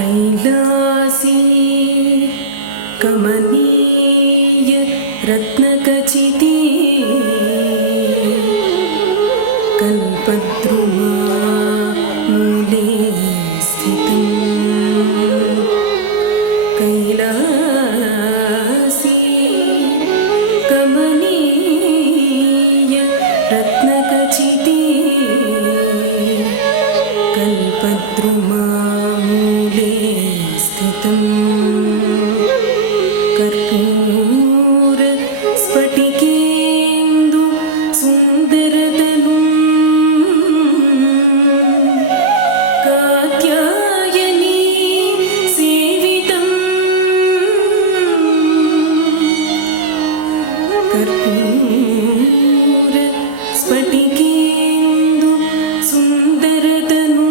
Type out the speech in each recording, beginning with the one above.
कैलासी कमनीय रत्नखचिते कल्पद्रुमा मूले स्थितं कैलासी कमनीय रत्नखचिते कल्पद्रुमा मूले स्थितं कर्पूर स्फटिकेन्दु सुन्दरतनुं कात्यायनी सेवितं कर्पूर स्फटिकेन्दु सुन्दरतनुं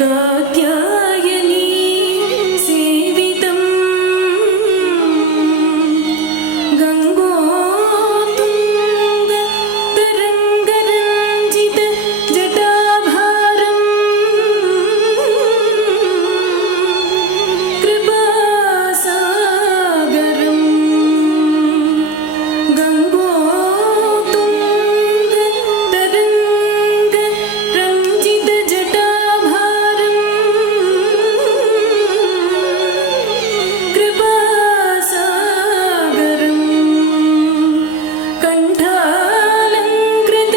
Katyayani सेवितं गङ्गोत्तुङ्ग तरङ्गरञ्जित जटाभारं कृपासागरं गङ्गोत्तुङ्ग तरङ्गरञ्जित जटाभारं कृपासागरं कण्ठालङ्कृत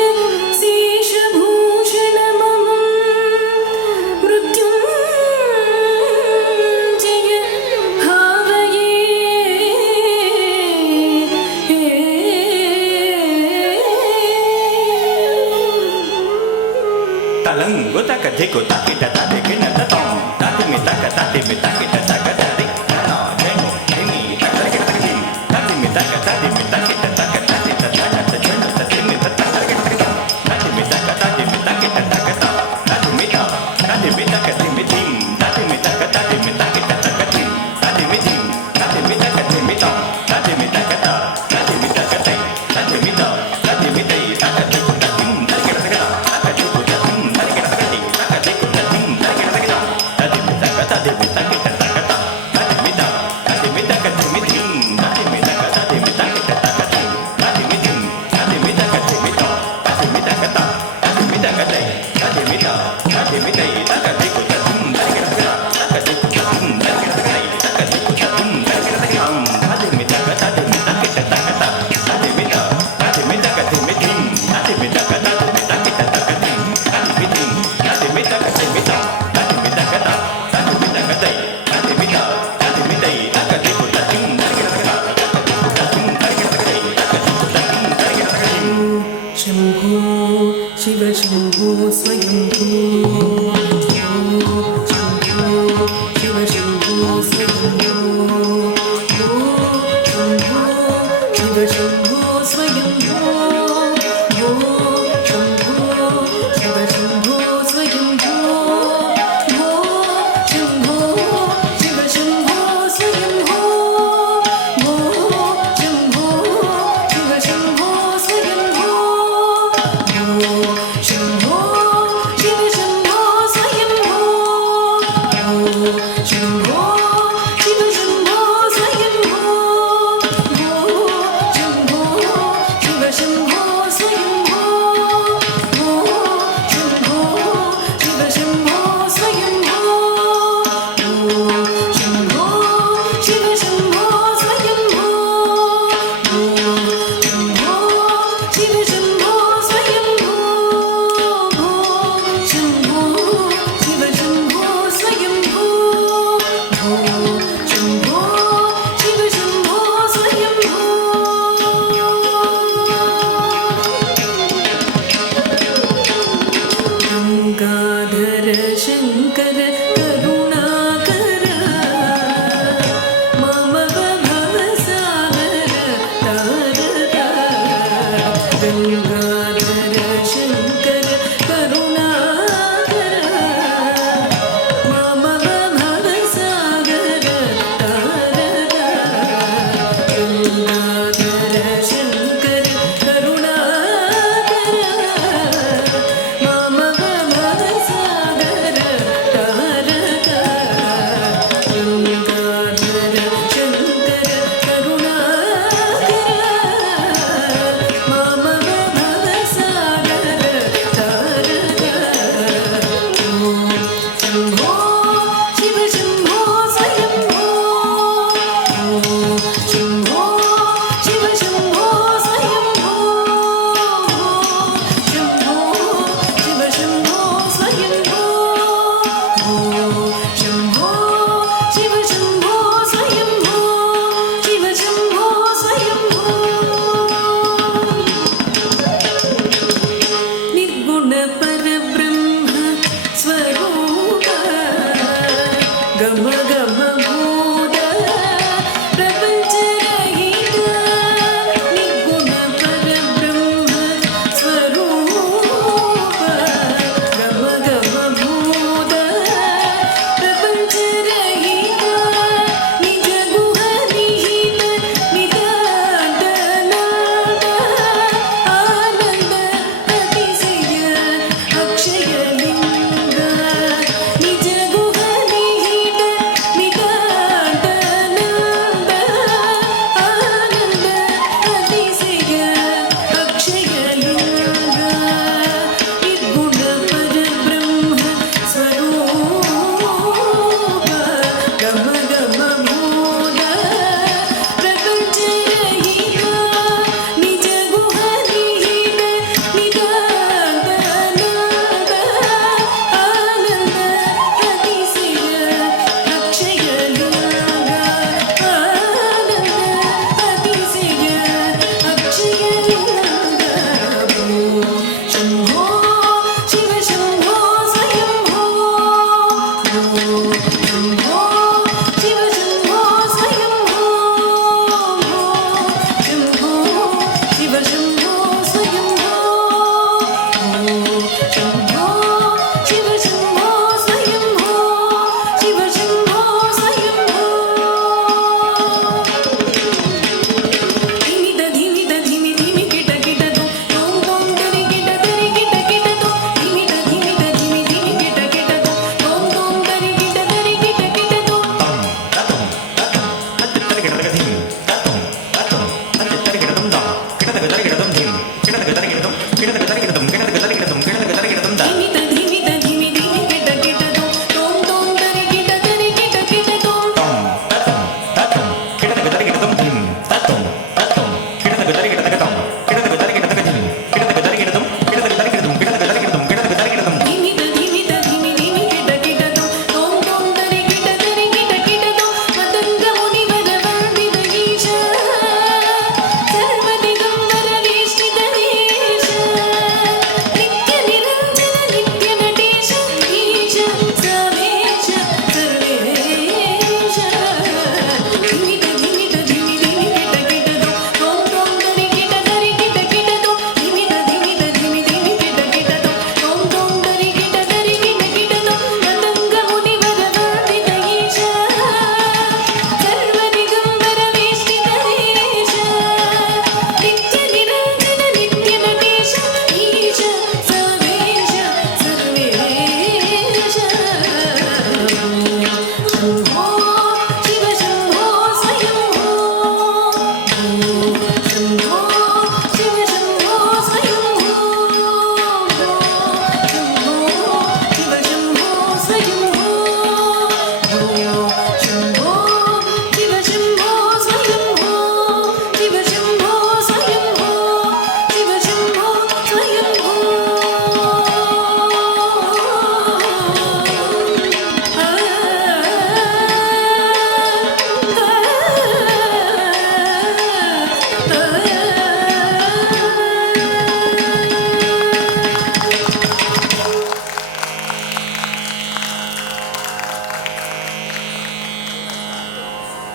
शेषभूषणममुं Mrityunjay भावये Talango taka deko takita tadeke na tatong tatimi taka tatimi takita taka tadik no demo ini taka taka taki tatimi taka tatimi takita taka tatita taka tatimi tatimi tatimi tatimi taka tatimi takita taka tatimi ta tatimi taka tatimi tim tatimi taka tatimi takita taka tim tatimi tim tatimi taka tatimi ta tatimi taka ta tatimi taka tai tatimi ta tatimi tai taka deko takim taka taka taka deko takim Shambho Shiv Shambho स्वयम्भो Shambho Shiv Shambho स्वयम्भो